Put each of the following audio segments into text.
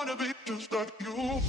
wanna be just like you.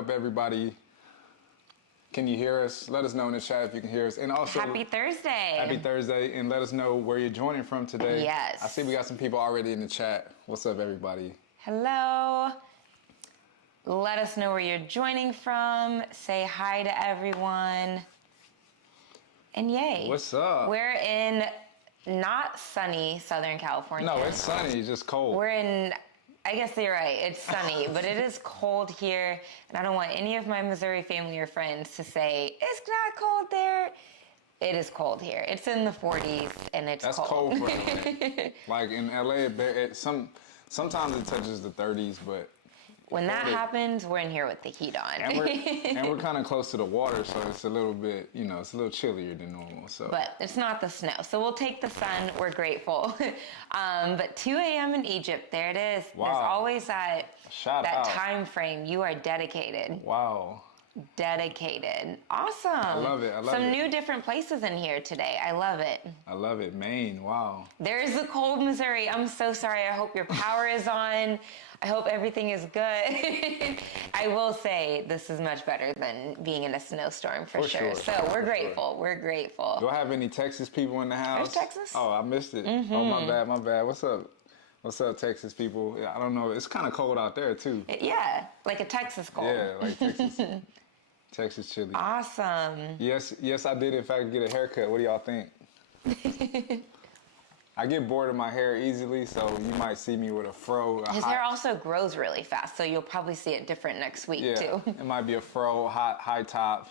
up, everybody? Can you hear us? Let us know in the chat if you can hear us. And also, Happy Thursday. Happy Thursday. And let us know where you're joining from today. Yes. I see we got some people already in the chat. What's up, everybody? Hello. Let us know where you're joining from. Say hi to everyone. And yay. What's up? We're in not sunny Southern California. No, it's sunny. It's just cold. We're in, I guess you're right, it's sunny, but it is cold here. And I don't want any of my Missouri family or friends to say, it's not cold there. It is cold here. It's in the 40s and it's That's cold. cold for LA. Like in LA, sometimes it touches the 30s, but when that happens, we're in here with the heat on. And we're kind of close to the water, so it's a little bit, it's a little chillier than normal. So, but it's not the snow, so we'll take the sun. We're grateful. But 2 a.m. in Egypt, there it is. Wow. There's always that out. time frame. You are dedicated. Wow. Dedicated. Awesome. I love it. Some new different places in here today. I love it. I love it. Maine. Wow. There's the cold Missouri. I'm so sorry. I hope your power is on. I hope everything is good. I will say this is much better than being in a snowstorm for sure. So we're grateful. We're grateful. Do I have any Texas people in the house? There's Texas. Oh, I missed it. Mm-hmm. Oh, my bad. What's up? What's up, Texas people? Yeah, I don't know. It's kind of cold out there too. Yeah, like a Texas cold. Yeah, like Texas. Texas chili. Awesome. Yes, I did in fact get a haircut. What do y'all think? I get bored of my hair easily, so you might see me with a fro. His hair also grows really fast, so you'll probably see it different next week too. It might be a fro, high top,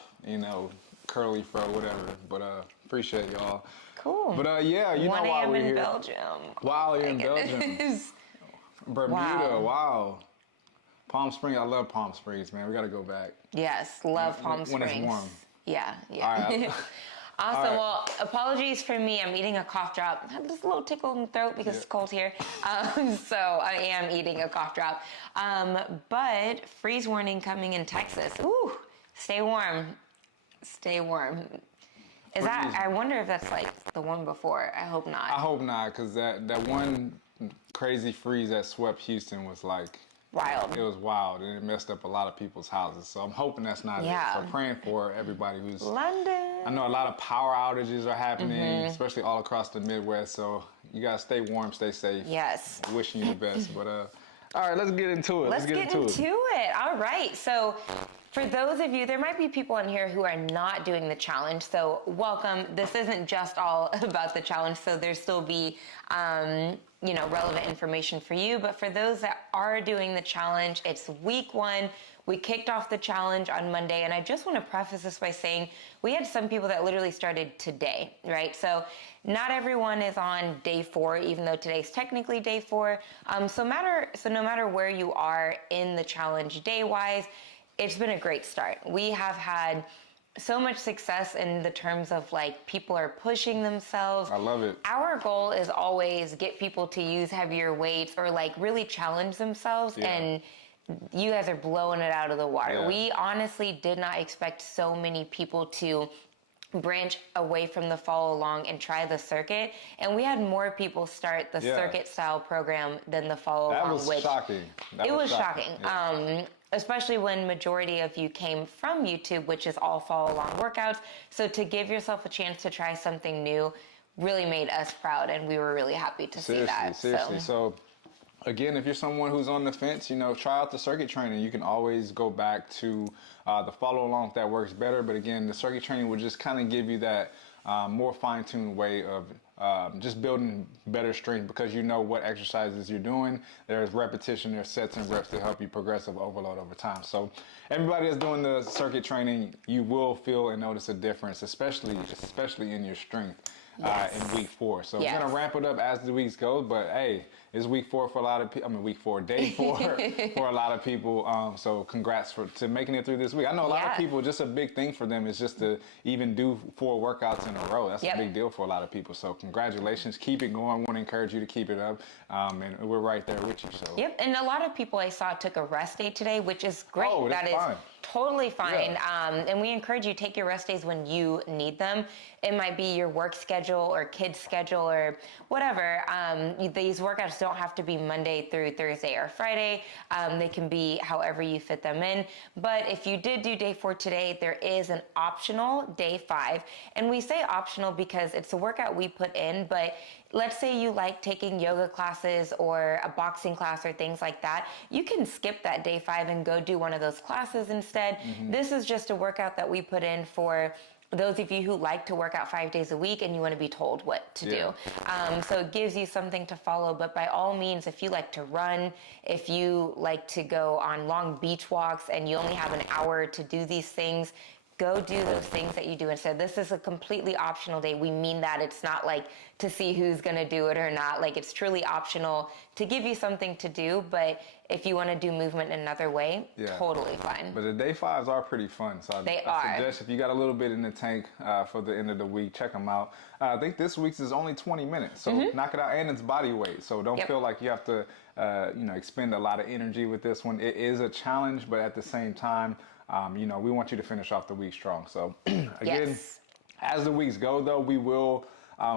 curly fro, whatever. But appreciate y'all. Cool. But yeah, you know why we're here. 1 a.m. in Belgium. Wow, you're in Belgium. Bermuda, wow. Palm Springs, I love Palm Springs, man. We got to go back. Yes, love Palm Springs. When it's warm. Yeah. All right. Awesome. Right. Well, apologies for me. I'm eating a cough drop. I have this little tickle in the throat because it's cold here. So I am eating a cough drop. But freeze warning coming in Texas. Ooh, stay warm. Stay warm. I wonder if that's like the one before. I hope not. I hope not, because that one crazy freeze that swept Houston was like... wild. It was wild, and it messed up a lot of people's houses. So I'm hoping that's not it. So praying for everybody who's... London. I know a lot of power outages are happening, especially all across the Midwest. So you got to stay warm, stay safe. Yes. Wishing you the best. But all right, let's get into it. Let's get into it. All right. So for those of you, there might be people in here who are not doing the challenge. So welcome. This isn't just all about the challenge. So there'll still be, relevant information for you. But for those that are doing the challenge, it's week 1. We kicked off the challenge on Monday, and I just want to preface this by saying we had some people that literally started today, right? So not everyone is on day 4, even though today's technically day 4. So no matter where you are in the challenge day-wise, it's been a great start. We have had so much success in the terms of like people are pushing themselves. I love it. Our goal is always get people to use heavier weights or like really challenge themselves, and you guys are blowing it out of the water. Yeah. We honestly did not expect so many people to branch away from the follow along and try the circuit, and we had more people start the circuit style program than the follow along. That was shocking. It was shocking. Yeah. Especially when majority of you came from YouTube, which is all follow along workouts. So to give yourself a chance to try something new really made us proud, and we were really happy to see that. Seriously. So again, if you're someone who's on the fence, try out the circuit training. You can always go back to the follow along if that works better. But again, the circuit training will just kind of give you that more fine-tuned way of just building better strength, because you know what exercises you're doing. There's repetition, there's sets and reps to help you progressive overload over time. So everybody that's doing the circuit training, you will feel and notice a difference, especially in your strength in week 4. So we're gonna ramp it up as the weeks go, but hey, it's week 4 for a lot of people. Day 4 for a lot of people. So congrats to making it through this week. I know a lot of people, just a big thing for them is just to even do 4 workouts in a row. That's a big deal for a lot of people. So congratulations, keep it going. I want to encourage you to keep it up, and we're right there with you. So and a lot of people I saw took a rest day today, which is great. Oh, that's fine. totally fine. Yeah. And we encourage you, take your rest days when you need them. It might be your work schedule or kids schedule or whatever. These workouts don't have to be Monday through Thursday or Friday. They can be however you fit them in. But if you did do day 4 today, there is an optional day 5. And we say optional because it's a workout we put in, but let's say you like taking yoga classes or a boxing class or things like that, you can skip that day 5 and go do one of those classes instead. This is just a workout that we put in for those of you who like to work out 5 days a week and you want to be told what to do. So it gives you something to follow, but by all means, if you like to run, if you like to go on long beach walks and you only have an hour to do these things, go do those things that you do instead. This is a completely optional day. We mean that. It's not like to see who's going to do it or not. Like, it's truly optional to give you something to do, but if you want to do movement in another way, totally fine. But the day 5s are pretty fun. So I suggest if you got a little bit in the tank for the end of the week, check them out. I think this week's is only 20 minutes. So knock it out, and it's body weight. So don't feel like you have to expend a lot of energy with this one. It is a challenge, but at the same time, we want you to finish off the week strong. So again, as the weeks go, though, we will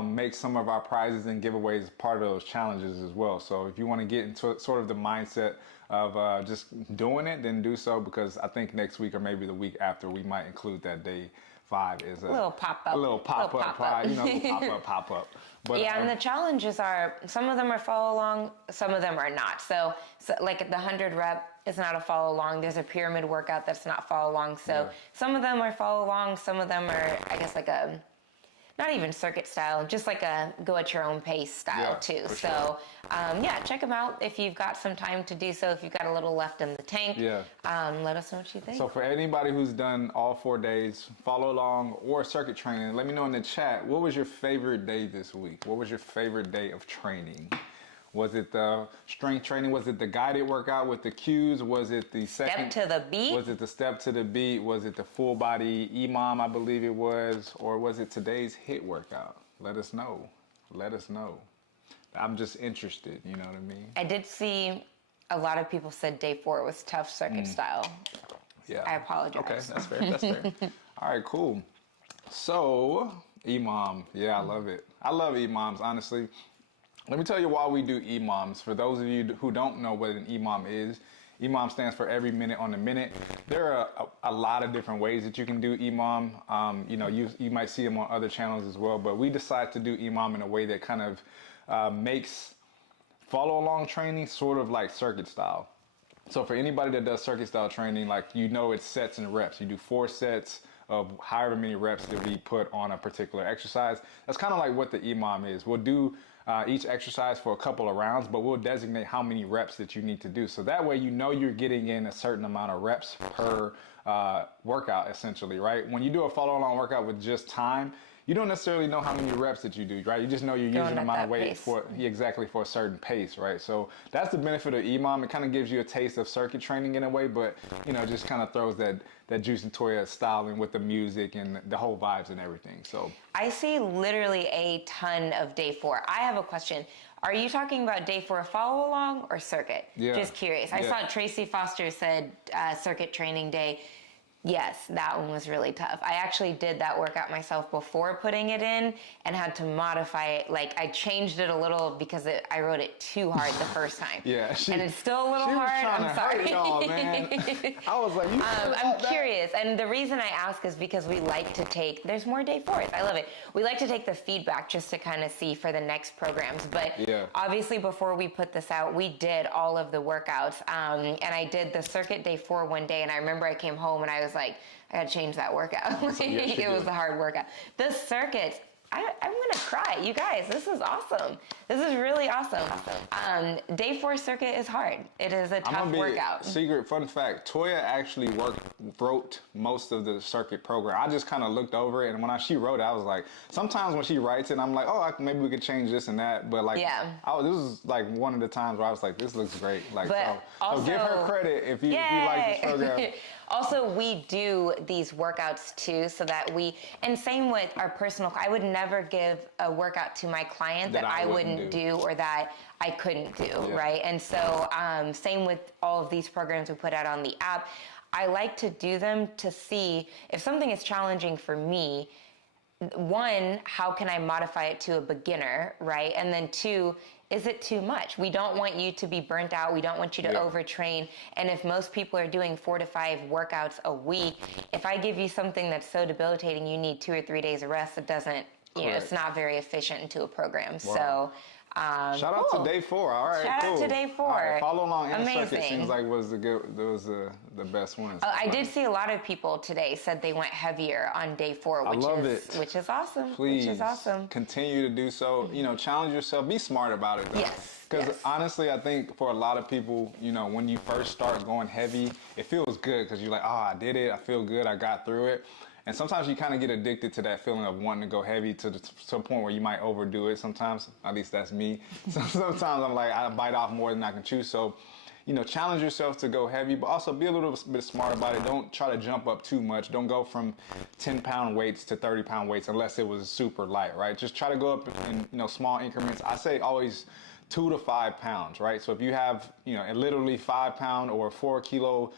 make some of our prizes and giveaways part of those challenges as well. So if you want to get into sort of the mindset of just doing it, then do so, because I think next week or maybe the week after, we might include that day 5 is a little pop-up. A little pop-up, little pop-up. But, and the challenges are, some of them are follow along, some of them are not. So like the 100 rep is not a follow along. There's a pyramid workout that's not follow along. So some of them are follow along, some of them are, I guess, like a, not even circuit style, just like a go at your own pace style too. So check them out if you've got some time to do so. If you've got a little left in the tank, let us know what you think. So for anybody who's done all 4 days, follow along or circuit training, let me know in the chat, what was your favorite day this week? What was your favorite day of training? Was it the strength training? Was it the guided workout with the cues? Was it the second step to the beat? Was it the step to the beat? Was it the full body EMOM, I believe it was? Or was it today's HIIT workout? Let us know. Let us know. I'm just interested, you know what I mean? I did see a lot of people said day 4 was tough circuit style. Yeah. I apologize. Okay, that's fair. That's fair. All right, cool. So, EMOM. Yeah, I love it. I love EMOMs, honestly. Let me tell you why we do EMOMs. For those of you who don't know what an EMOM is, EMOM stands for every minute on the minute. There are a lot of different ways that you can do EMOM. You might see them on other channels as well, but we decided to do EMOM in a way that kind of makes follow along training sort of like circuit style. So for anybody that does circuit style training, it's sets and reps. You do 4 sets of however many reps that we put on a particular exercise. That's kind of like what the EMOM is. We'll do each exercise for a couple of rounds, but we'll designate how many reps that you need to do. So that way you're getting in a certain amount of reps per workout, essentially, right? When you do a follow-along workout with just time, you don't necessarily know how many reps that you do, right? You just know you're using the amount of weight for a certain pace, right? So that's the benefit of EMOM. It kind of gives you a taste of circuit training in a way, but just kind of throws that Juice and Toya styling with the music and the whole vibes and everything. So I see literally a ton of day 4. I have a question. Are you talking about day 4 follow along or circuit? Yeah. Just curious. I saw Tracy Foster said circuit training day. Yes, that one was really tough. I actually did that workout myself before putting it in and had to modify it. Like, I changed it a little because I wrote it too hard the first time. And it's still a little hard. I'm sorry. Y'all, man. I was like, I'm curious. And the reason I ask is because we like to there's more day 4s. I love it. We like to take the feedback just to kind of see for the next programs. But obviously before we put this out, we did all of the workouts. And I did the circuit day 4 one day. And I remember I came home and I was like, I gotta change that workout. It was a hard workout. The circuits, I'm gonna cry. You guys, this is awesome. This is really awesome. Day 4 circuit is hard. It is a tough workout. Secret fun fact, Toya actually wrote most of the circuit program. I just kind of looked over it, and when she wrote it, I was like, sometimes when she writes it, I'm like, maybe we could change this and that. But this was like one of the times where I was like, this looks great. So give her credit if you like this program. Also, we do these workouts too, so that and same with our personal, I would never give a workout to my client that I wouldn't do or that I couldn't do, right? And so, same with all of these programs we put out on the app. I like to do them to see if something is challenging for me. One, how can I modify it to a beginner, right? And then two, is it too much? We don't want you to be burnt out. We don't want you to overtrain. And if most people are doing 4 to 5 workouts a week, if I give you something that's so debilitating, you need 2 or 3 days of rest, it doesn't, you know, it's not very efficient into a program. So, shout out to day 4. All right, Shout out to day 4. All right, follow along in the circuit Amazing. seems like was the best one. I did see a lot of people today said they went heavier on day 4, which is awesome. Please, which is awesome. continue to do so. You know, challenge yourself. Be smart about it, though. Yes. Because honestly, I think for a lot of people, you know, when you first start going heavy, it feels good because you're like, oh, I did it. I feel good. I got through it. And sometimes you kind of get addicted to that feeling of wanting to go heavy to a point where you might overdo it sometimes. At least that's me. So sometimes I'm like, I bite off more than I can chew. So, you know, challenge yourself to go heavy, but also be a little bit smart about it. Don't try to jump up too much. Don't go from 10-pound weights to 30-pound weights unless it was super light, right? Just try to go up in, you know, small increments. I say always 2 to 5 pounds, right? So if you have, you know, literally 5-pound or 4 kilo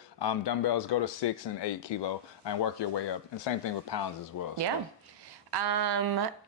dumbbells, go to 6 and 8 kilo and work your way up. And same thing with pounds as well. Yeah.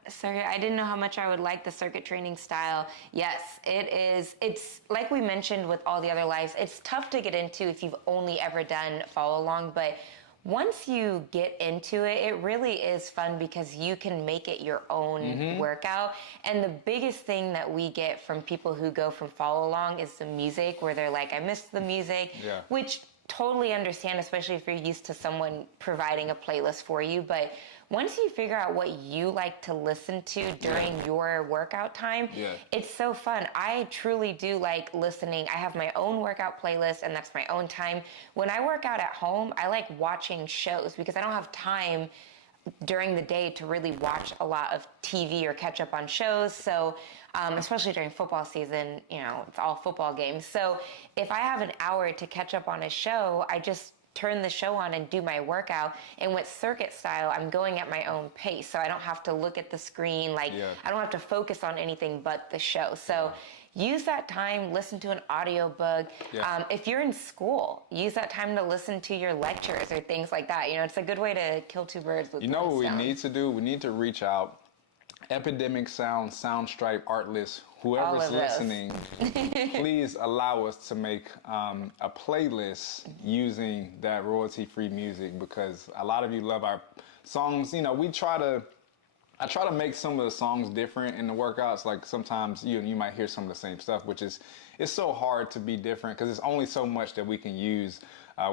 So I didn't know how much I would like the circuit training style. Yes, it is. It's like we mentioned with all the other lives, it's tough to get into if you've only ever done follow along, but once you get into it, it really is fun because you can make it your own workout. And the biggest thing that we get from people who go from follow along is the music, where they're like, I missed the music, which totally understand, especially if you're used to someone providing a playlist for you. But once you figure out what you like to listen to during your workout time, it's so fun. I truly do like listening. I have my own workout playlist, and that's my own time. When I work out at home, I like watching shows because I don't have time during the day to really watch a lot of TV or catch up on shows. So, especially during football season, you know, it's all football games. So if I have an hour to catch up on a show, I just turn the show on and do my workout. And with circuit style, I'm going at my own pace. So I don't have to look at the screen. Like, I don't have to focus on anything but the show. So use that time, listen to an audiobook. If you're in school, use that time to listen to your lectures or things like that. You know, it's a good way to kill 2 birds with one stone. You know what we need to do? We need to reach out. Epidemic Sound, Soundstripe, Artlist, whoever's listening, please allow us to make a playlist using that royalty-free music, because a lot of you love our songs. You know, I try to make some of the songs different in the workouts. Like sometimes you might hear some of the same stuff, which is, it's so hard to be different because there's only so much that we can use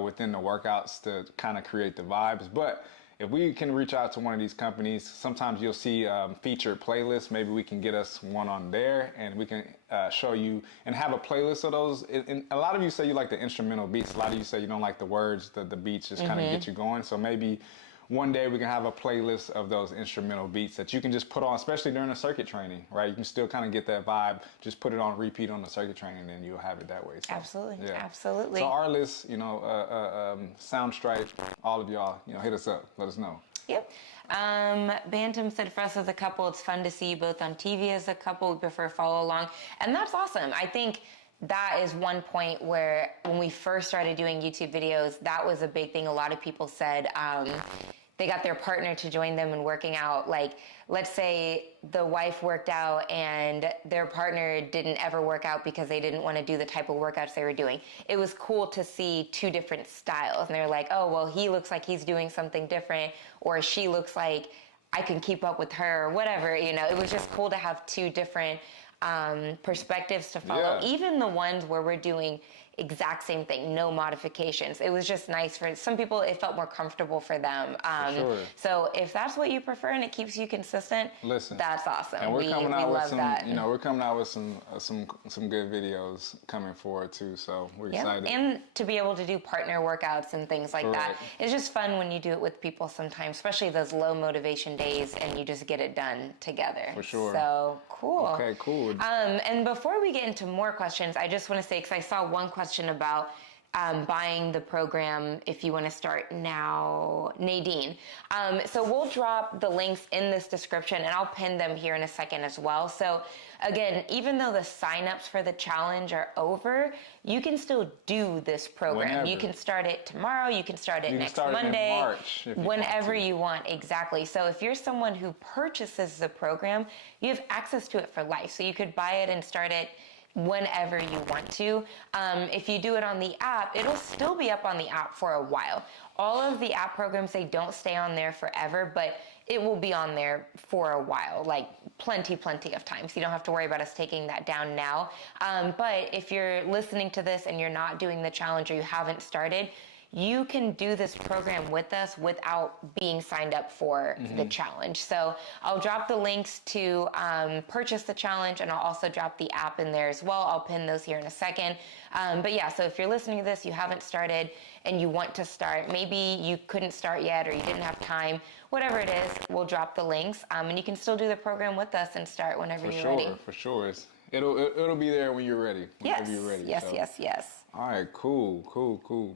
within the workouts to kind of create the vibes. But if we can reach out to one of these companies, sometimes you'll see featured playlists. Maybe we can get us one on there and we can show you and have a playlist of those. And a lot of you say you like the instrumental beats. A lot of you say you don't like the words, the beats just kind of get you going. So maybe one day we can have a playlist of those instrumental beats that you can just put on, especially during the circuit training, right? You can still kind of get that vibe. Just put it on repeat on the circuit training and you'll have it that way. So, absolutely. Absolutely. So our list, you know, Soundstripe, all of y'all, you know, hit us up. Let us know. Yep. Bantam said, for us as a couple, it's fun to see you both on TV as a couple. We prefer follow along. And that's awesome. I think that is one point where when we first started doing YouTube videos, that was a big thing. A lot of people said they got their partner to join them in working out. Like, let's say the wife worked out and their partner didn't ever work out because they didn't want to do the type of workouts they were doing. It was cool to see 2 different styles. And they're like, oh, well, he looks like he's doing something different, or she looks like I can keep up with her, or whatever. You know, it was just cool to have 2 different perspectives to follow. Even the ones where we're doing exact same thing, no modifications. It was just nice for some people. It felt more comfortable for them. So if that's what you prefer and it keeps you consistent, listen, that's awesome. And we're coming out with some, you know, we're coming out with some good videos coming forward too. So we're excited. And to be able to do partner workouts and things like that, it's just fun when you do it with people sometimes, especially those low motivation days, and you just get it done together. For sure. So cool. Okay, cool. And before we get into more questions, I just want to say, because I saw one question about buying the program if you want to start now, Nadine. So we'll drop the links in this description, and I'll pin them here in a second as well. So again, even though the signups for the challenge are over, you can still do this program. Whenever. You can start it tomorrow. You can start it You can next start it in Monday, March if you whenever want to. you want. Exactly. So if you're someone who purchases the program, you have access to it for life. So you could buy it and start it whenever you want to. If you do it on the app, it'll still be up on the app for a while. All of the app programs, they don't stay on there forever, but it will be on there for a while, like plenty of time. So you don't have to worry about us taking that down now. But if you're listening to this and you're not doing the challenge or you haven't started, you can do this program with us without being signed up for the challenge. So I'll drop the links to purchase the challenge, and I'll also drop the app in there as well. I'll pin those here in a second. But yeah, so if you're listening to this, you haven't started and you want to start, maybe you couldn't start yet or you didn't have time, whatever it is, we'll drop the links, and you can still do the program with us and start whenever you're ready. For sure. It'll be there when you're ready. Whenever you're ready. Yes. All right, cool.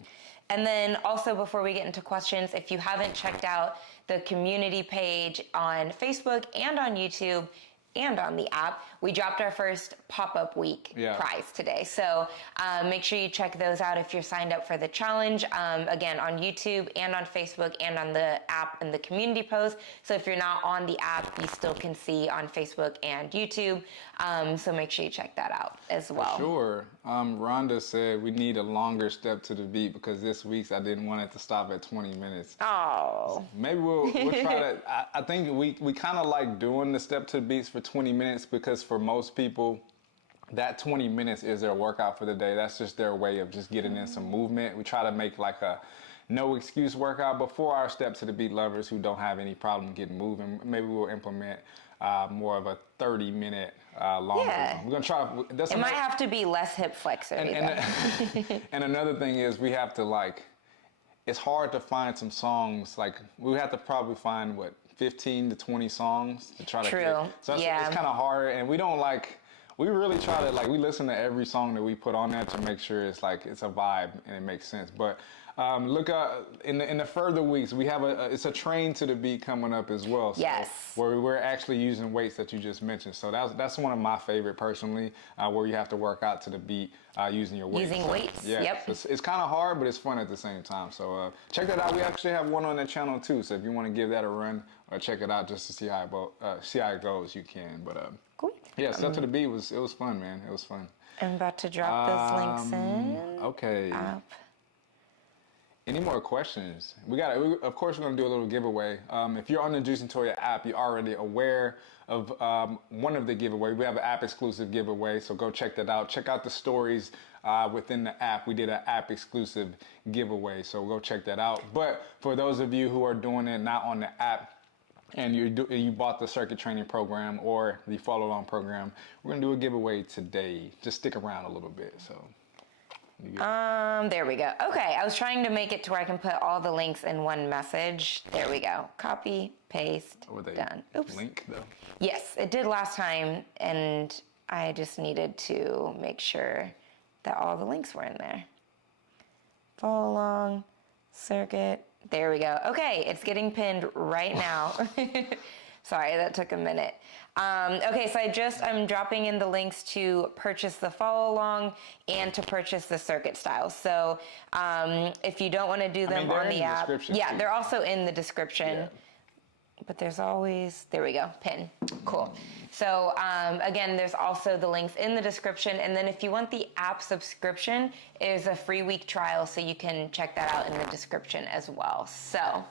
And then also, before we get into questions, if you haven't checked out the community page on Facebook and on YouTube and on the app, we dropped our first pop-up week prize today. So make sure you check those out if you're signed up for the challenge. Again, on YouTube and on Facebook and on the app and the community post. So if you're not on the app, you still can see on Facebook and YouTube. So make sure you check that out as well. For sure. Rhonda said we need a longer step to the beat because this week's I didn't want it to stop at 20 minutes. Oh. Maybe we'll try to. I think we kind of like doing the step to the beats for 20 minutes because for most people, that 20 minutes is their workout for the day. That's just their way of just getting in some movement. We try to make like a no excuse workout, but for our step to the beat lovers who don't have any problem getting moving, maybe we'll implement more of a 30-minute longer. Yeah. We're gonna try. It might have to be less hip flexory. And another thing is we have to like. It's hard to find some songs. Like we have to probably find 15 to 20 songs to try to. True. Get. So it's kind of hard, and we don't like. We really try to we listen to every song that we put on there to make sure it's it's a vibe and it makes sense. But look in the further weeks, we have it's a train to the beat coming up as well. So, yes. Where we're actually using weights that you just mentioned. So that's one of my favorite personally, where you have to work out to the beat using your weights. Using weights. Yeah. Yep. So it's kind of hard, but it's fun at the same time. So check that out. We actually have one on the channel too. So if you want to give that a run or check it out just to see how it goes, you can. But cool. Yeah, Step to the Beat was fun, man. It was fun. I'm about to drop those links in. Okay. Any more questions? Of course, we're gonna do a little giveaway. If you're on the Juice and Toya app, you're already aware of one of the giveaways. We have an app exclusive giveaway, so go check that out. Check out the stories within the app. We did an app exclusive giveaway, so go check that out. But for those of you who are doing it not on the app, and you bought the circuit training program or the follow along program, we're gonna do a giveaway today. Just stick around a little bit. So. There we go. Okay, I was trying to make it to where I can put all the links in one message. There we go. Copy, paste, done. Oops. Link though. Yes, it did last time, and I just needed to make sure that all the links were in there. Follow along, circuit. There we go. Okay, it's getting pinned right now. Sorry, that took a minute. Okay, so I'm dropping in the links to purchase the follow along and to purchase the circuit style. So if you don't want to do them on the app, they're also in the description. Yeah. But there's always, there we go, pin. Cool. So again, there's also the links in the description. And then if you want the app subscription, there's a free week trial, so you can check that out in the description as well. So,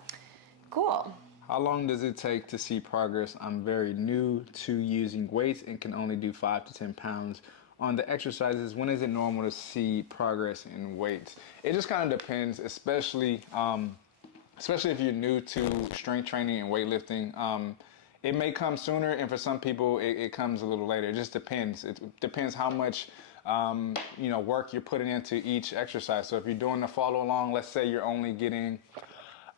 cool. How long does it take to see progress? I'm very new to using weights and can only do 5 to 10 pounds on the exercises. When is it normal to see progress in weights? It just kind of depends, especially if you're new to strength training and weightlifting. It may come sooner, and for some people, it comes a little later. It just depends. It depends how much work you're putting into each exercise. So if you're doing the follow along, let's say you're only getting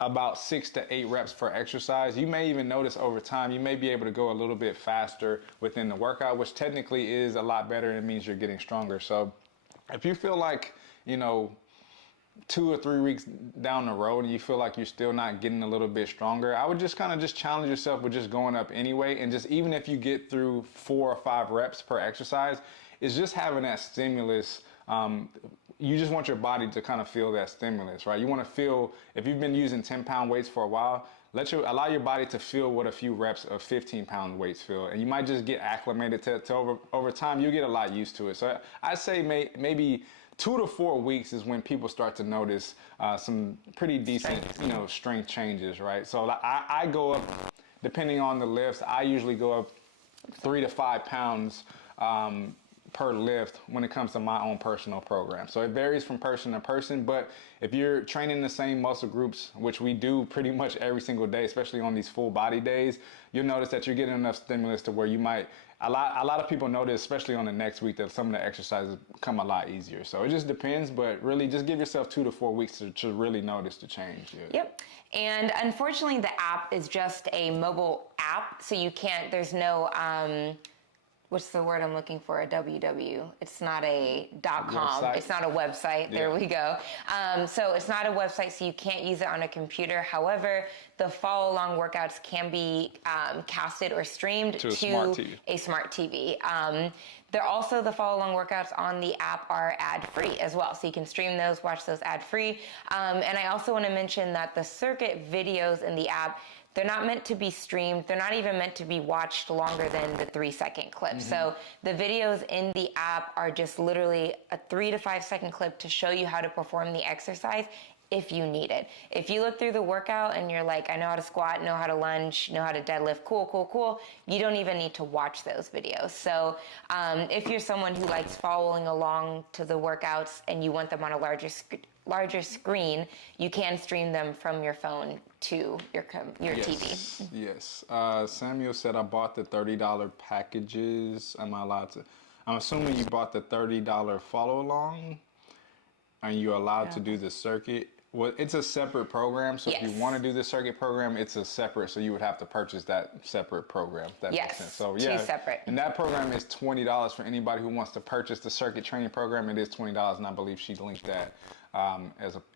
about 6 to 8 reps per exercise, you may even notice over time, you may be able to go a little bit faster within the workout, which technically is a lot better and it means you're getting stronger. So if you feel like, 2 or 3 weeks down the road and you feel like you're still not getting a little bit stronger, I would just kind of just challenge yourself with just going up anyway. And just even if you get through 4 or 5 reps per exercise, it's just having that stimulus. You just want your body to kind of feel that stimulus, right? You want to feel, if you've been using 10-pound weights for a while, allow your body to feel what a few reps of 15-pound weights feel. And you might just get acclimated to over time, you'll get a lot used to it. So I say maybe 2 to 4 weeks is when people start to notice some pretty decent, strength changes, right? So I go up, depending on the lifts, I usually go up 3 to 5 pounds per lift when it comes to my own personal program. So it varies from person to person, but if you're training the same muscle groups, which we do pretty much every single day, especially on these full body days, you'll notice that you're getting enough stimulus to where you might, a lot of people notice, especially on the next week, that some of the exercises come a lot easier. So it just depends, but really just give yourself 2 to 4 weeks to really notice the change. Yeah. Yep. And unfortunately, the app is just a mobile app, so you can't, there's no, what's the word I'm looking for? A www. It's not a .com. Website. It's not a website. There we go. So it's not a website, so you can't use it on a computer. However, the follow along workouts can be casted or streamed to a smart TV. They're also, the follow along workouts on the app are ad free as well. So you can stream those, watch those ad free. And I also want to mention that the circuit videos in the app, they're not meant to be streamed. They're not even meant to be watched longer than the 3-second clip. Mm-hmm. So the videos in the app are just literally a 3 to 5 second clip to show you how to perform the exercise if you need it. If you look through the workout and you're like, I know how to squat, know how to lunge, know how to deadlift, cool, you don't even need to watch those videos. So if you're someone who likes following along to the workouts and you want them on a larger screen, you can stream them from your phone to your TV. Yes. Samuel said, I bought the $30 packages. Am I allowed to? I'm assuming you bought the $30 follow along and you're allowed to do the circuit. Well, it's a separate program, so if you want to do the circuit program, it's a separate, so you would have to purchase that separate program. That makes sense. So two separate. And that program is $20 for anybody who wants to purchase the circuit training program. It is $20, and I believe she linked that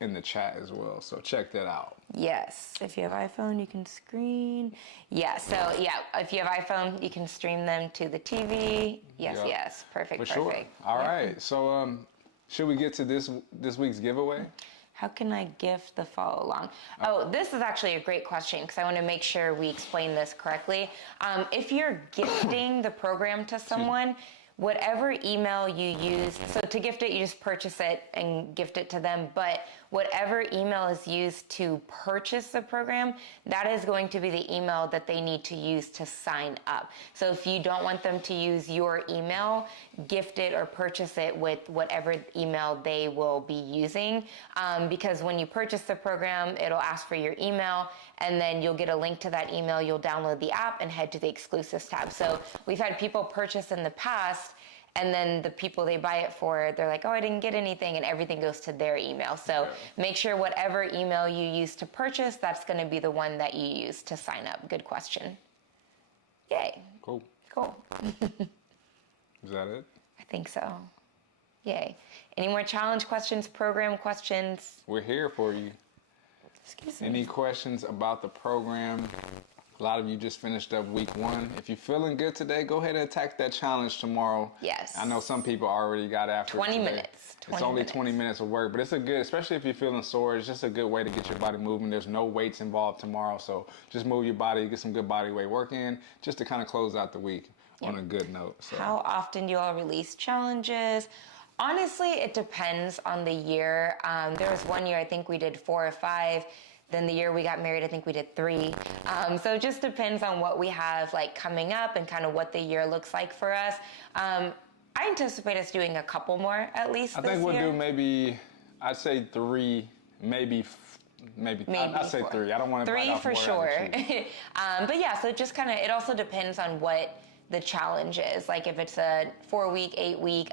in the chat as well. So check that out. Yes, if you have iPhone, you can screen. If you have iPhone, you can stream them to the TV. Yes, perfect. Sure. All right, so should we get to this week's giveaway? How can I gift the follow along? Oh, this is actually a great question because I want to make sure we explain this correctly. If you're gifting the program to someone, whatever email you use, so to gift it, you just purchase it and gift it to them, but whatever email is used to purchase the program, that is going to be the email that they need to use to sign up. So if you don't want them to use your email, gift it or purchase it with whatever email they will be using. Because when you purchase the program, it'll ask for your email, and then you'll get a link to that email. You'll download the app and head to the exclusives tab. So we've had people purchase in the past, and then the people they buy it for, they're like, oh, I didn't get anything, and everything goes to their email. So make sure whatever email you use to purchase, that's going to be the one that you use to sign up. Good question. Yay. Cool. Is that it? I think so. Yay. Any more challenge questions, program questions? We're here for you. Excuse me. Any questions about the program? A lot of you just finished up week 1. If you're feeling good today, go ahead and attack that challenge tomorrow. Yes. I know some people already got after 20 it today. minutes. It's only 20 minutes of work, but it's a good, especially if you're feeling sore, it's just a good way to get your body moving. There's no weights involved tomorrow, so just move your body, get some good body weight work in, just to kind of close out the week on a good note. So. How often do you all release challenges? Honestly, it depends on the year. There was one year I think we did 4 or 5. Then the year we got married, I think we did 3. So it just depends on what we have like coming up and kind of what the year looks like for us. I anticipate us doing a couple more at least. I think we'll do maybe, I'd say 3, maybe I'd say 3. I don't want to 3 for sure. But yeah, so it just kind of, it also depends on what the challenge is. Like if it's a 4-week, 8-week,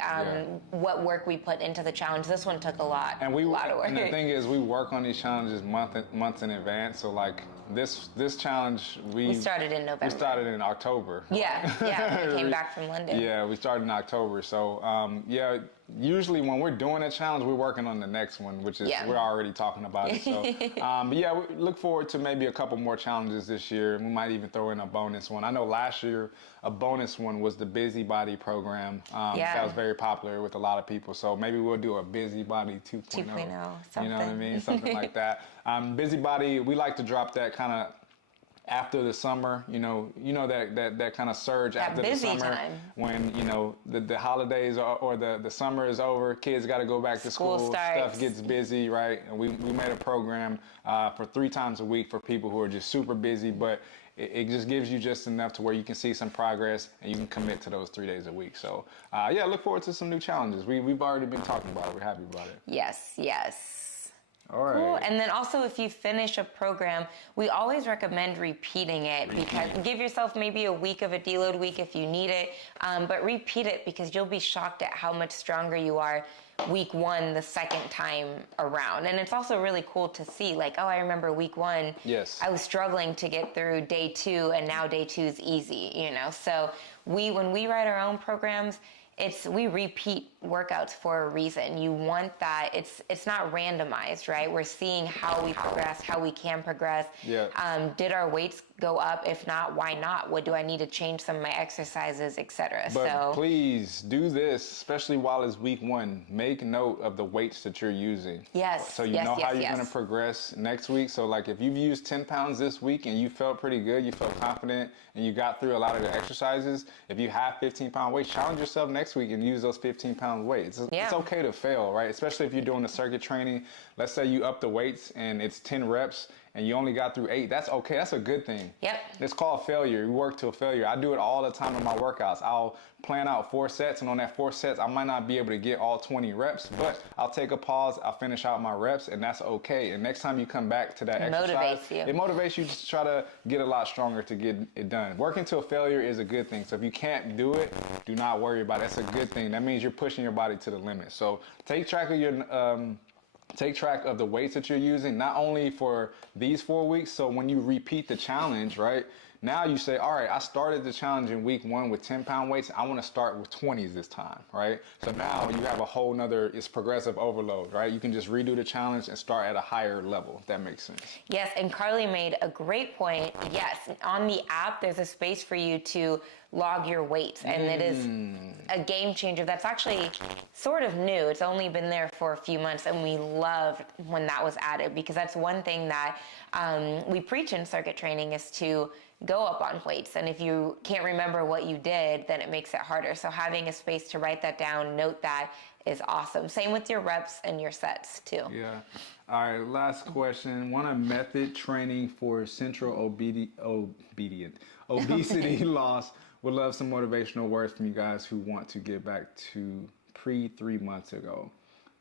what work we put into the challenge. This one took a lot of work. And the thing is, we work on these challenges months in advance. So like this challenge, we started in November. We started in October. Yeah, we came back from London. Yeah, we started in October. So usually when we're doing a challenge, we're working on the next one, which is, Yeah. we're already talking about it. So, but yeah, we look forward to maybe a couple more challenges this year. We might even throw in a bonus one. I know last year, a bonus one was the Busybody program. Yeah. That was very popular with a lot of people. So maybe we'll do a Busybody 2.0. 2.0, You know what I something. mean? Something like that. Busybody, we like to drop that kind of after the summer, that kind of surge That after the busy summer time. when, the holidays or the summer is over, kids got to go back to School school, starts. stuff gets busy, right? And we made a program for 3 times a week for people who are just super busy, but it just gives you just enough to where you can see some progress and you can commit to those 3 days a week. So, yeah, look forward to some new challenges. We've already been talking about it. We're happy about it. Yes, yes. All right. Cool. And then also, if you finish a program, we always recommend repeating it because give yourself maybe a week of a deload week if you need it, but repeat it because you'll be shocked at how much stronger you are week 1 the second time around. And it's also really cool to see, like, oh, I remember week 1, Yes. I was struggling to get through day 2, and now day 2 is easy, So when we write our own programs, we repeat workouts for a reason. You want that. It's not randomized, right? We're seeing how we progress, how we can progress. Yeah. Did our weights go up? If not, why not? What do I need to change some of my exercises, etc. But please do this, especially while it's week 1. Make note of the weights that you're using. Yes. So you know how you're going to progress next week. So like if you've used 10 pounds this week and you felt pretty good, you felt confident, and you got through a lot of the exercises, if you have 15-pound weights, challenge yourself next week and use those 15-pound weights. It's okay to fail, right? Especially if you're doing the circuit training. Let's say you up the weights and it's 10 reps and you only got through 8. That's okay. That's a good thing. Yep. It's called failure. You work to a failure. I do it all the time in my workouts. I'll plan out 4 sets, and on that 4 sets, I might not be able to get all 20 reps, but I'll take a pause, I'll finish out my reps, and that's okay. And next time you come back to that exercise, it motivates you to try to get a lot stronger to get it done. Working to a failure is a good thing. So if you can't do it, do not worry about it. That's a good thing. That means you're pushing your body to the limit. So take track of the weights that you're using, not only for these 4 weeks. So when you repeat the challenge, right, now you say, all right, I started the challenge in week 1 with 10-pound weights. I want to start with 20s this time, right? So now you have a whole nother, it's progressive overload, right? You can just redo the challenge and start at a higher level, if that makes sense. Yes, and Carly made a great point. Yes, on the app, there's a space for you to log your weights, and it is a game changer. That's actually sort of new. It's only been there for a few months, and we loved when that was added because that's one thing that we preach in circuit training is to go up on weights. And if you can't remember what you did, then it makes it harder. So having a space to write that down, note that is awesome. Same with your reps and your sets too. Yeah. All right, last question. Want a method training for central obesity loss? Would love some motivational words from you guys who want to get back to pre-3 months ago.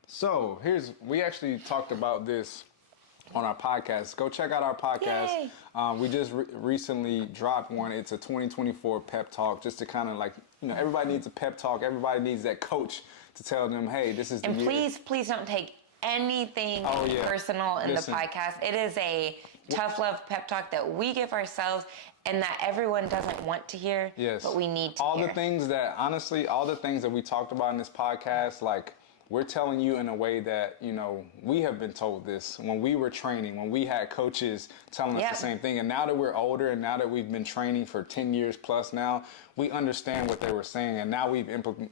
So we actually talked about this on our podcast. Go check out our podcast. We just recently dropped one. It's a 2024 pep talk, just to kind of like, everybody needs a pep talk. Everybody needs that coach to tell them, hey, this is the year. And please don't take anything personal in the podcast. It is a tough love pep talk that we give ourselves and that everyone doesn't want to hear, but we need to hear. All the things that we talked about in this podcast, like, we're telling you in a way that, we have been told this when we were training, when we had coaches telling us the same thing. And now that we're older and now that we've been training for 10 years plus now, we understand what they were saying. And now we've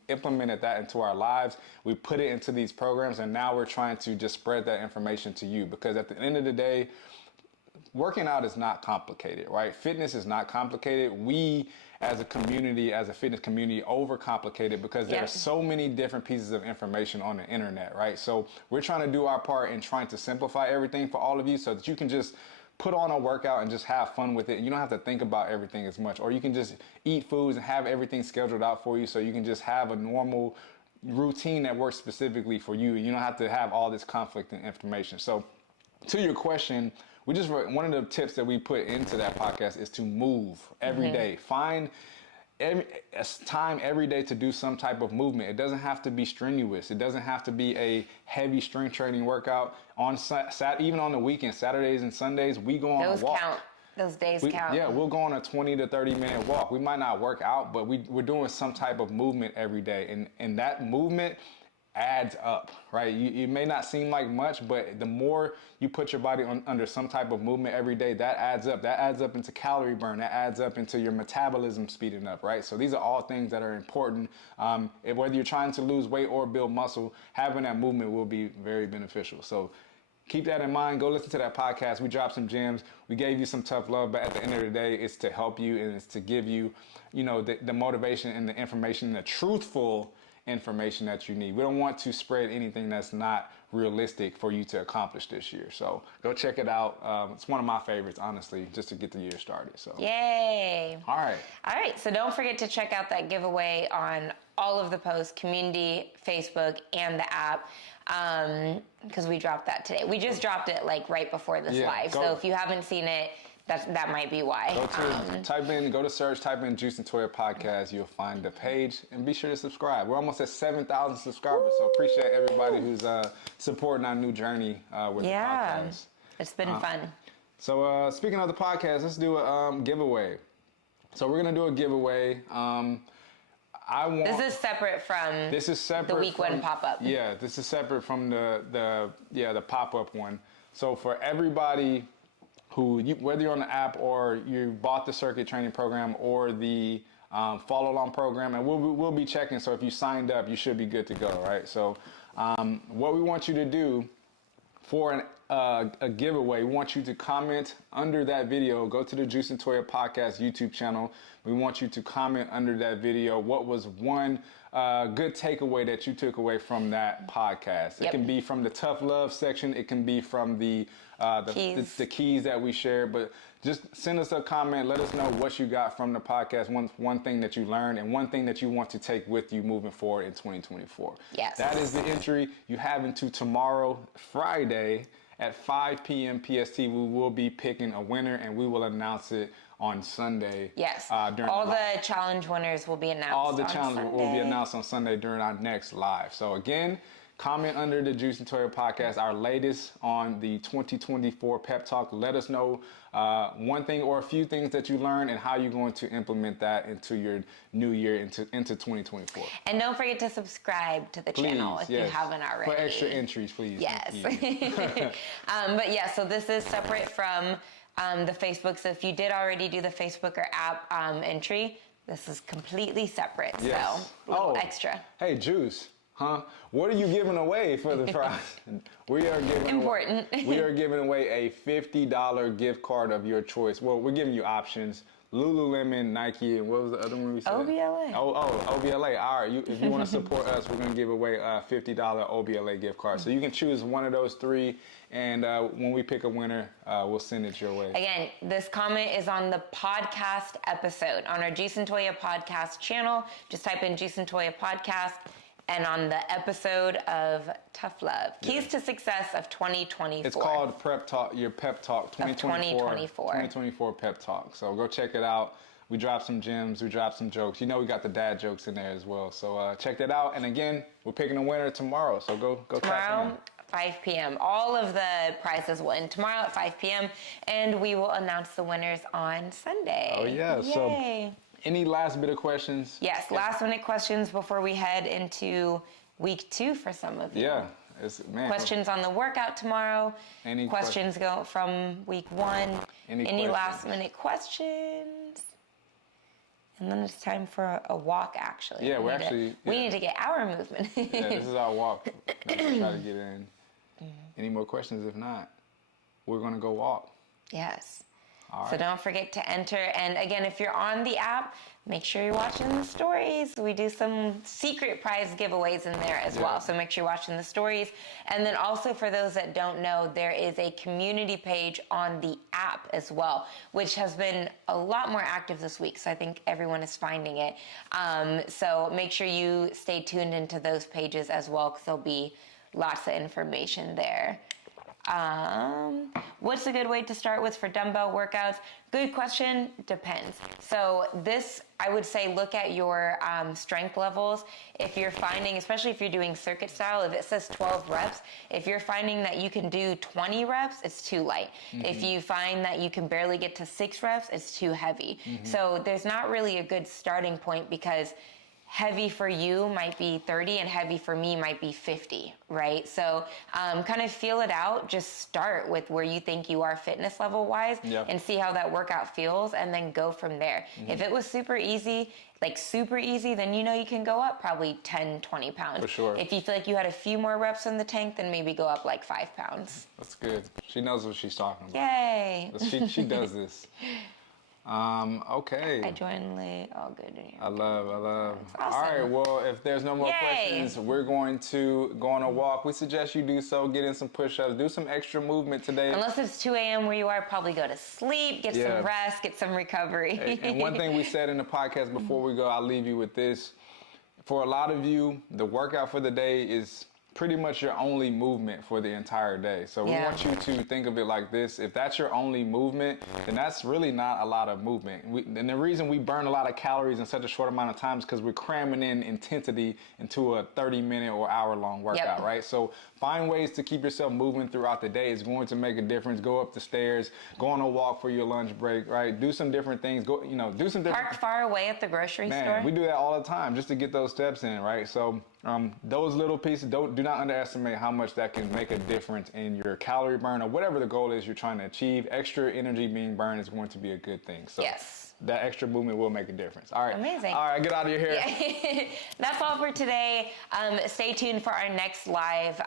implemented that into our lives. We put it into these programs, and now we're trying to just spread that information to you. Because at the end of the day, working out is not complicated, right? Fitness is not complicated. We, as a community, as a fitness community, overcomplicate it because there are so many different pieces of information on the internet, right? So we're trying to do our part in trying to simplify everything for all of you so that you can just put on a workout and just have fun with it. You don't have to think about everything as much, or you can just eat foods and have everything scheduled out for you so you can just have a normal routine that works specifically for you. You don't have to have all this conflict and information. So to your question, one of the tips that we put into that podcast is to move every day. Find time every day to do some type of movement. It doesn't have to be strenuous. It doesn't have to be a heavy strength training workout. Even on the weekends, Saturdays and Sundays, we go on a walk. Those days count. Yeah, we'll go on a 20 to 30 minute walk. We might not work out, but we're doing some type of movement every day. And that movement adds up, right? It may not seem like much, but the more you put your body under some type of movement every day, that adds up. That adds up into calorie burn. That adds up into your metabolism speeding up, right? So these are all things that are important. Whether you're trying to lose weight or build muscle, having that movement will be very beneficial. So keep that in mind. Go listen to that podcast. We dropped some gems. We gave you some tough love, but at the end of the day, it's to help you and it's to give you, the motivation and the information, the truthful information that you need. We don't want to spread anything that's not realistic for you to accomplish this year. So go check it out. It's one of my favorites, honestly, just to get the year started. So yay. All right. So don't forget to check out that giveaway on all of the posts, community, Facebook, and the app. Because we dropped that today. We just dropped it like right before this live. So if you haven't seen it, that might be why. Go to search, type in Juice and Toya podcast. You'll find the page, and be sure to subscribe. We're almost at 7,000 subscribers, so appreciate everybody who's supporting our new journey with the podcast. It's been fun. So speaking of the podcast, let's do a giveaway. So we're gonna do a giveaway. This is separate from the week one pop-up. Yeah, this is separate from the pop-up one. So for everybody whether you're on the app or you bought the circuit training program or the follow along program, and we'll be checking. So if you signed up, you should be good to go, right? So what we want you to do for a giveaway, we want you to comment under that video. Go to the Juice and Toya podcast YouTube channel. We want you to comment under that video what was one good takeaway that you took away from that podcast. It can be from the tough love section. It can be from the keys that we shared. But just send us a comment. Let us know what you got from the podcast. One thing that you learned and one thing that you want to take with you moving forward in 2024. Yes. That is the entry you have into tomorrow, Friday, at 5 p.m. PST. We will be picking a winner, and we will announce it on Sunday. Yes. All the challenge winners will be announced. All the challenges will be announced on Sunday during our next live. So again, comment under the Juice and Toya podcast, our latest on the 2024 pep talk. Let us know one thing or a few things that you learned and how you're going to implement that into your new year, into 2024. And don't forget to subscribe to the channel if you haven't already. For extra entries, please. Yes. But yeah, so this is separate from the Facebook. So if you did already do the Facebook or app entry, this is completely separate. Yes. So a little extra. Hey, Juice. Huh? What are you giving away for the prize? We are giving away a $50 gift card of your choice. Well, we're giving you options. Lululemon, Nike, and what was the other one we said? OBLA. OBLA. All right. If you want to support us, we're going to give away a $50 OBLA gift card. So you can choose one of those three, and when we pick a winner, we'll send it your way. Again, this comment is on the podcast episode on our Juice and Toya podcast channel. Just type in Juice and Toya podcast. And on the episode of Tough Love, Keys to Success of 2024. It's called Prep Talk, your Pep Talk 2024 Pep Talk. So go check it out. We dropped some gems, we dropped some jokes. We got the dad jokes in there as well. So check that out. And again, we're picking a winner tomorrow. So go tomorrow, 5 p.m. All of the prizes will end tomorrow at 5 p.m. And we will announce the winners on Sunday. Oh, yeah. Yay. So any last bit of questions? Yes, last minute questions before we head into week 2 for some of you. Yeah. Questions on the workout tomorrow. Any questions go from week 1. Any last minute questions? And then it's time for a walk, actually. Yeah, we need to get our movement. Yeah, this is our walk. We're going to try to get in. Any more questions? If not, we're going to go walk. Yes. All right. So don't forget to enter. And again, if you're on the app, make sure you're watching the stories. We do some secret prize giveaways in there as well. So make sure you're watching the stories. And then also for those that don't know, there is a community page on the app as well, which has been a lot more active this week. So I think everyone is finding it. So make sure you stay tuned into those pages as well, because there'll be lots of information there. What's a good way to start with for dumbbell workouts? Good question. Depends. So this, I would say, look at your strength levels. If you're finding, especially if you're doing circuit style, if it says 12 reps, if you're finding that you can do 20 reps, it's too light. If you find that you can barely get to 6 reps, it's too heavy. So there's not really a good starting point, because heavy for you might be 30 and heavy for me might be 50, right? So kind of feel it out. Just start with where you think you are fitness level wise and see how that workout feels, and then go from there. If it was super easy, then you know you can go up probably 10, 20 pounds. For sure. If you feel like you had a few more reps in the tank, then maybe go up like 5 pounds. That's good. She knows what she's talking about. Yay. She does this. Okay. I joined late. All good. I love. Awesome. All right, well, if there's no more questions, we're going to go on a walk. We suggest you do so. Get in some push-ups. Do some extra movement today. Unless it's 2 a.m. where you are, probably go to sleep, get some rest, get some recovery. And one thing we said in the podcast before we go, I'll leave you with this. For a lot of you, the workout for the day is pretty much your only movement for the entire day. So we want you to think of it like this. If that's your only movement, then that's really not a lot of movement. And the reason we burn a lot of calories in such a short amount of time is because we're cramming in intensity into a 30-minute or hour-long workout, right? So find ways to keep yourself moving throughout the day. It's going to make a difference. Go up the stairs, go on a walk for your lunch break, right? Do some different things. Go, do some different. Park far away at the grocery store. We do that all the time just to get those steps in, right? So those little pieces, do not underestimate how much that can make a difference in your calorie burn or whatever the goal is you're trying to achieve. Extra energy being burned is going to be a good thing. So that extra movement will make a difference. All right. Amazing. All right, get out of your hair. That's all for today. Stay tuned for our next live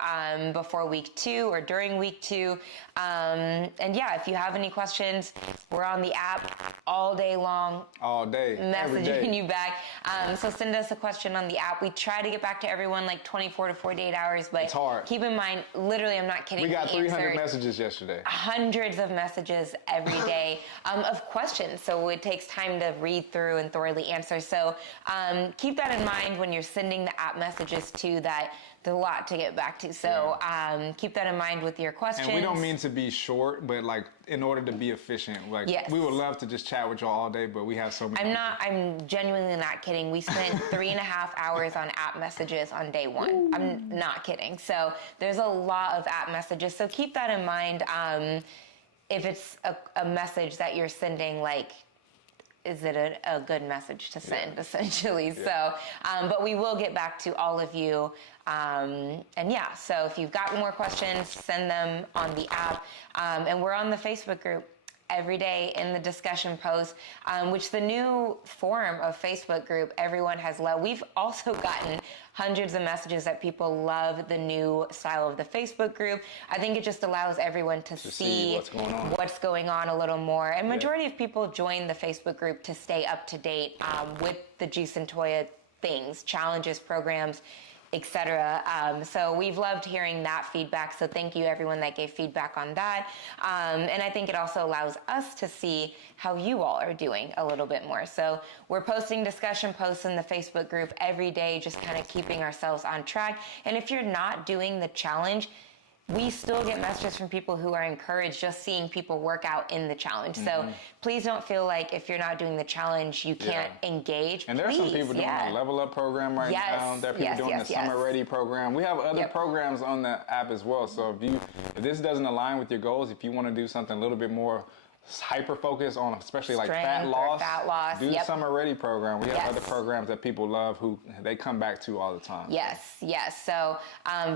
before week 2 or during week 2. And if you have any questions, we're on the app all day long. All day. Messaging you back. So send us a question on the app. We try to get back to everyone like 24 to 48 hours, but it's hard. Keep in mind, literally, I'm not kidding. We got 300 messages yesterday. Hundreds of messages every day of questions. So it takes time to read through and thoroughly answer. So keep that in mind when you're sending the app messages too, that there's a lot to get back to. So keep that in mind with your questions. And we don't mean to be short, but like in order to be efficient, like we would love to just chat with y'all all day, but we have so many. I'm genuinely not kidding. We spent 3.5 hours on app messages on day 1. Ooh. I'm not kidding. So there's a lot of app messages. So keep that in mind. If it's a message that you're sending, like, is it a good message to send, essentially? So, but we will get back to all of you. So if you've got more questions, send them on the app. And we're on the Facebook group every day in the discussion post, which the new form of Facebook group, everyone has loved. We've also gotten hundreds of messages that people love the new style of the Facebook group. I think it just allows everyone to see what's going on a little more. And majority of people join the Facebook group to stay up to date with the Juice and Toya things, challenges, programs, etc. So we've loved hearing that feedback. So thank you everyone that gave feedback on that. And I think it also allows us to see how you all are doing a little bit more. So we're posting discussion posts in the Facebook group every day, just kind of keeping ourselves on track. And if you're not doing the challenge, we still get messages from people who are encouraged just seeing people work out in the challenge. So please don't feel like if you're not doing the challenge, you can't engage. And there's some people doing the Level Up program right now. There are people doing the Summer Ready program. We have other programs on the app as well. So if this doesn't align with your goals, if you want to do something a little bit more hyper focus on, especially like fat loss, do the Summer Ready program. We have other programs that people love who they come back to all the time. Yes. So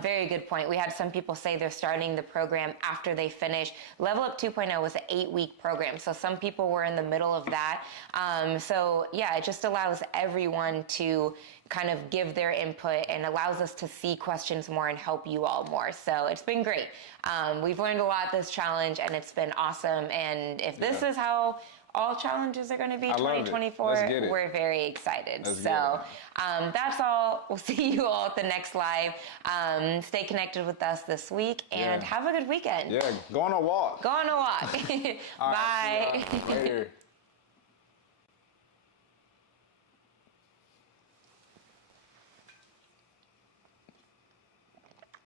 very good point. We had some people say they're starting the program after they finish. Level Up 2.0 was an 8-week program. So some people were in the middle of that. It just allows everyone to kind of give their input and allows us to see questions more and help you all more. So it's been great. We've learned a lot this challenge and it's been awesome. And if this is how all challenges are going to be 2024, we're very excited. That's all. We'll see you all at the next live. Stay connected with us this week and have a good weekend. Go on a walk. Bye. Later.